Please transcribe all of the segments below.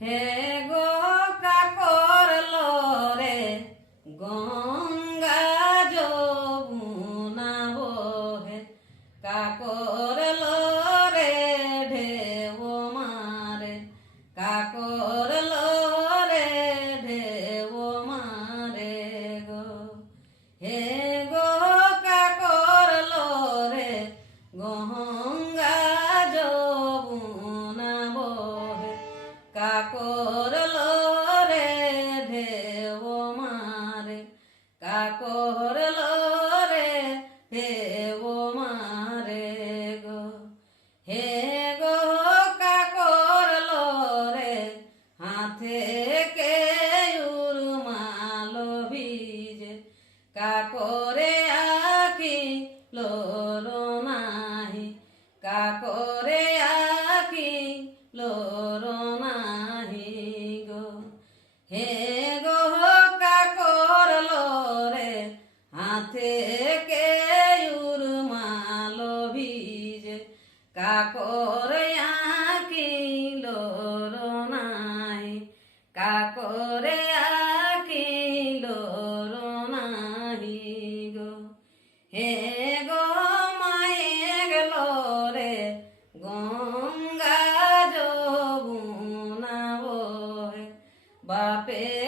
হে গো কাকর রে গঙ্গা যমুনা বহে। কাকর রে ঢেউ মারে। কাকর রে ঢেউ মারে গো। হে হে গো কাকর রে হাতে কে উরমালো ভিজে কাকরে আঁকি লোরো নাহি, কাকরে আঁকি লোরো কাকর আকি লোরো নাহি কাকরে আকি লোরো নাহি গো। হে গো মায়ে গেল রে, গঙ্গা যমুনা বহে বাপে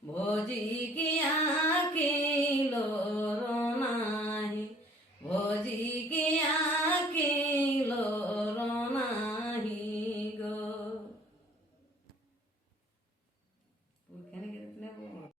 我第